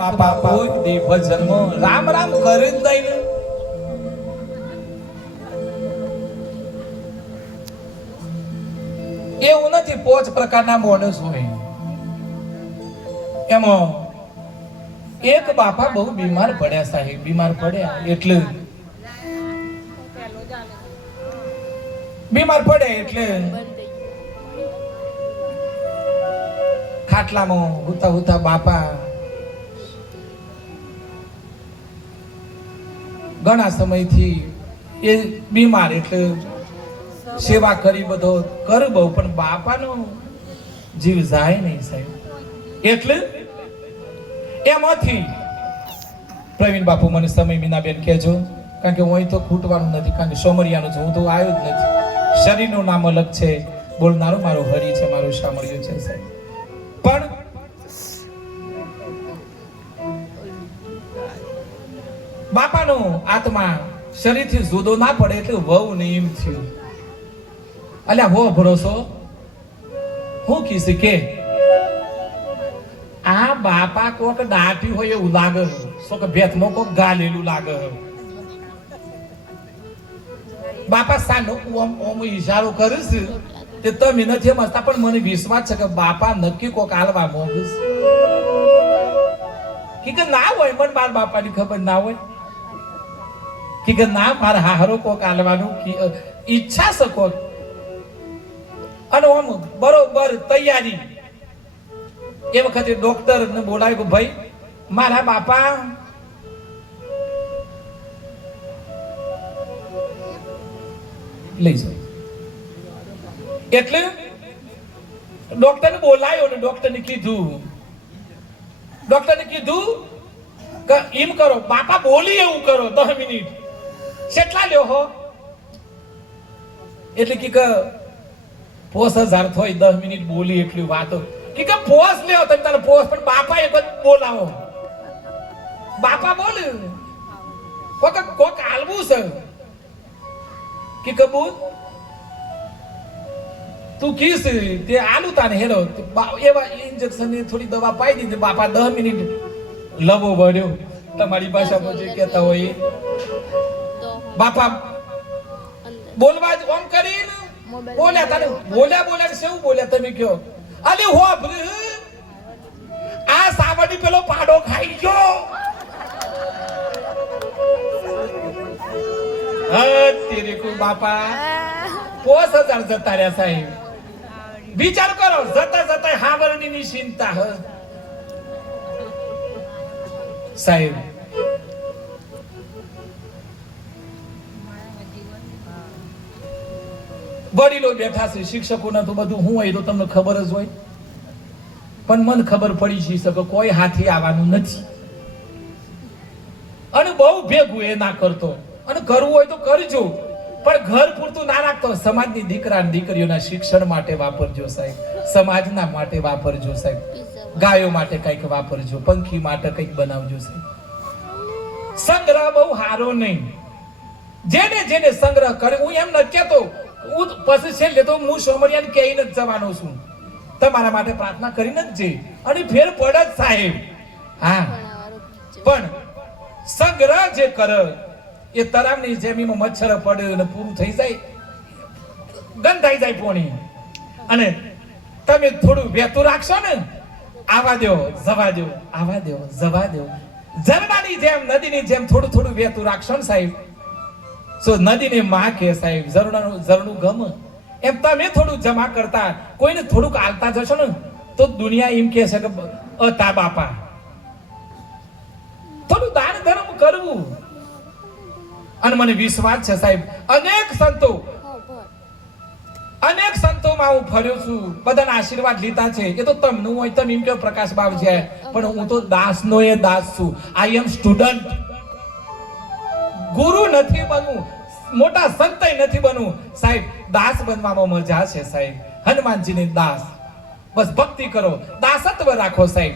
બાપા કોઈ દી ભજનમાં રામ રામ કરી જ નહીં ને. એવું નથી, પોચ પ્રકારના મોડસ હોય. એમાં એક બાપા બહુ બીમાર પડ્યા, સાહેબ બીમાર પડ્યા એટલે ખાટલામાં હુતા હુતા બાપા ઘણા સમયથી એ બીમાર, એટલે સેવા કરી બધો કર બહુ, પણ બાપાનો જીવ જાય નહીં સાહેબ. એટલે એમાંથી પ્રવીણ બાપુ મને સમય મીનાબેન કહેજો, કારણ કે હું તો ખૂટવાનું નથી, કારણ કે સોમરિયાનું હું તો આવ્યો જ નથી. શરીરનું નામ અલગ છે, બોલનારો મારો હરી છે, મારું સામર્યું છે સાહેબ. પણ બાપાનો આત્મા શરીરથી જુદો ના પડે એટલે વહુ ને એમ થયું, અલ્યા હો ભરોસો હું કીધી કે આ બાપા કોક દાટી હોય એવું લાગે, સો કે ભેથમાં કોક ગાલેલું લાગે. બાપા સાનો ઓમ ઈશારો કરીશ તે તમે નથી સમજતા, પણ મને વિશ્વાસ છે કે બાપા નક્કી કોક હાલવા માંગીશ કે ના હોય. મને મારા બાપાની ખબર ના હોય કે ના મારા હારો કોક હાલવાનું ઈચ્છા છે કોક, અને આમ બરોબર તૈયારી. એ વખતે ડોક્ટર ને બોલાવ્યું, ભાઈ મારા બાપા લઈ જાઓ. એટલે ડોક્ટર બોલાયો ને ડોક્ટર ને કીધું કે એમ કરો બાપા બોલી એવું કરો 10 મિનિટ કેટલા લ્યો હો. એટલે કે 5000 થોય 10 મિનિટ બોલી એટલી વાતો કે પોસ લ્યો તમે તારે પોસ, પણ બાપા એક જ બોલાવો. બાપા બોલે કોક આલવું છે કે કબૂલ તું કીસ તે આલુ તાને હેરો એવા ઇન્જેક્શન ની થોડી દવા પાઈ દીધી. બાપા 10 મિનિટ લવો વળ્યો, તમારી ભાષામાં જે કહેતા હોય. બાપા બોલવા જ ઓમ કરીને બોલ્યા, તારે બોલ્યા શું બોલ્યા તમે કયો? અલે હો આ સાવડી પેલો પાડો ખાઈ ગયો. તેરે કો બાપા 5000 જતા રહ્યા સાહેબ. વિચાર કરો, જતા હાવરની ની ચિંતા હ સાહેબ. વડીલો બેઠા છે, શિક્ષકોના તો બધું હું હોય તો તમને ખબર જ હોય, પણ મને ખબર પડી છે કે કોઈ હાથી આવવાનું નથી, અને બહુ ભેગું એ ના કરતો, અને કરવું હોય તો કરજો, પણ ઘર પૂરતું ના રાખતો. સમાજની દીકરા અને દીકરીઓના શિક્ષણ માટે વાપરજો સાહેબ, સમાજના માટે વાપરજો સાહેબ, ગાયો માટે કંઈક વાપરજો, પંખી માટે કંઈક બનાવજો સાહેબ. સંગ્રહ બહુ સારો નહીં, જેને સંગ્રહ કરે. હું એમ નથી કહેતો, હું પછી છેલ્લે તો હું સોમરિયાને કહીને જ જવાનો છું, તમારા માટે પ્રાર્થના કરીને જ જઈ, અને ફેર પડે જ સાહેબ. હા, પણ સંગ્રહ જે કરે એ તરાવની જમીનમાં મચ્છર પડે અને પૂરું થઈ જાય, ગંધાઈ જાય પોણી, અને તમે થોડું વહેતું રાખશો ને, આવા દો જવા દો, આવા દો જવા દો, ઝરણાની જેમ નદીની જેમ થોડું વહેતું રાખશો ને સાહેબ, સો નદીની માં કે સાહેબ ઝરણું ગમ એમ તમે થોડું જમા કરતા, કોઈને થોડુંક આલતા જશો ને તો દુનિયા એમ કહે છે કે અતા બાપા. થોડું દાન ધર્મ કરવું. અને મને વિશ્વાસ છે સાહેબ, અનેક સંતોમાં હું ફર્યો છું, બધાના આશીર્વાદ લીધા છે. એ તો તમનું હોય, તમે એમ કે પ્રકાશ બાબ છે, પણ હું તો દાસનો એ દાસ છું. આઈ એમ સ્ટુડન્ટ. ગુરુ નથી બનવું, મોટા સંતય નથી બનવું સાહેબ. દાસ બનવામાં મજા છે સાહેબ. હનુમાનજીની દાસ, બસ ભક્તિ કરો, દાસત્વ રાખો સાહેબ.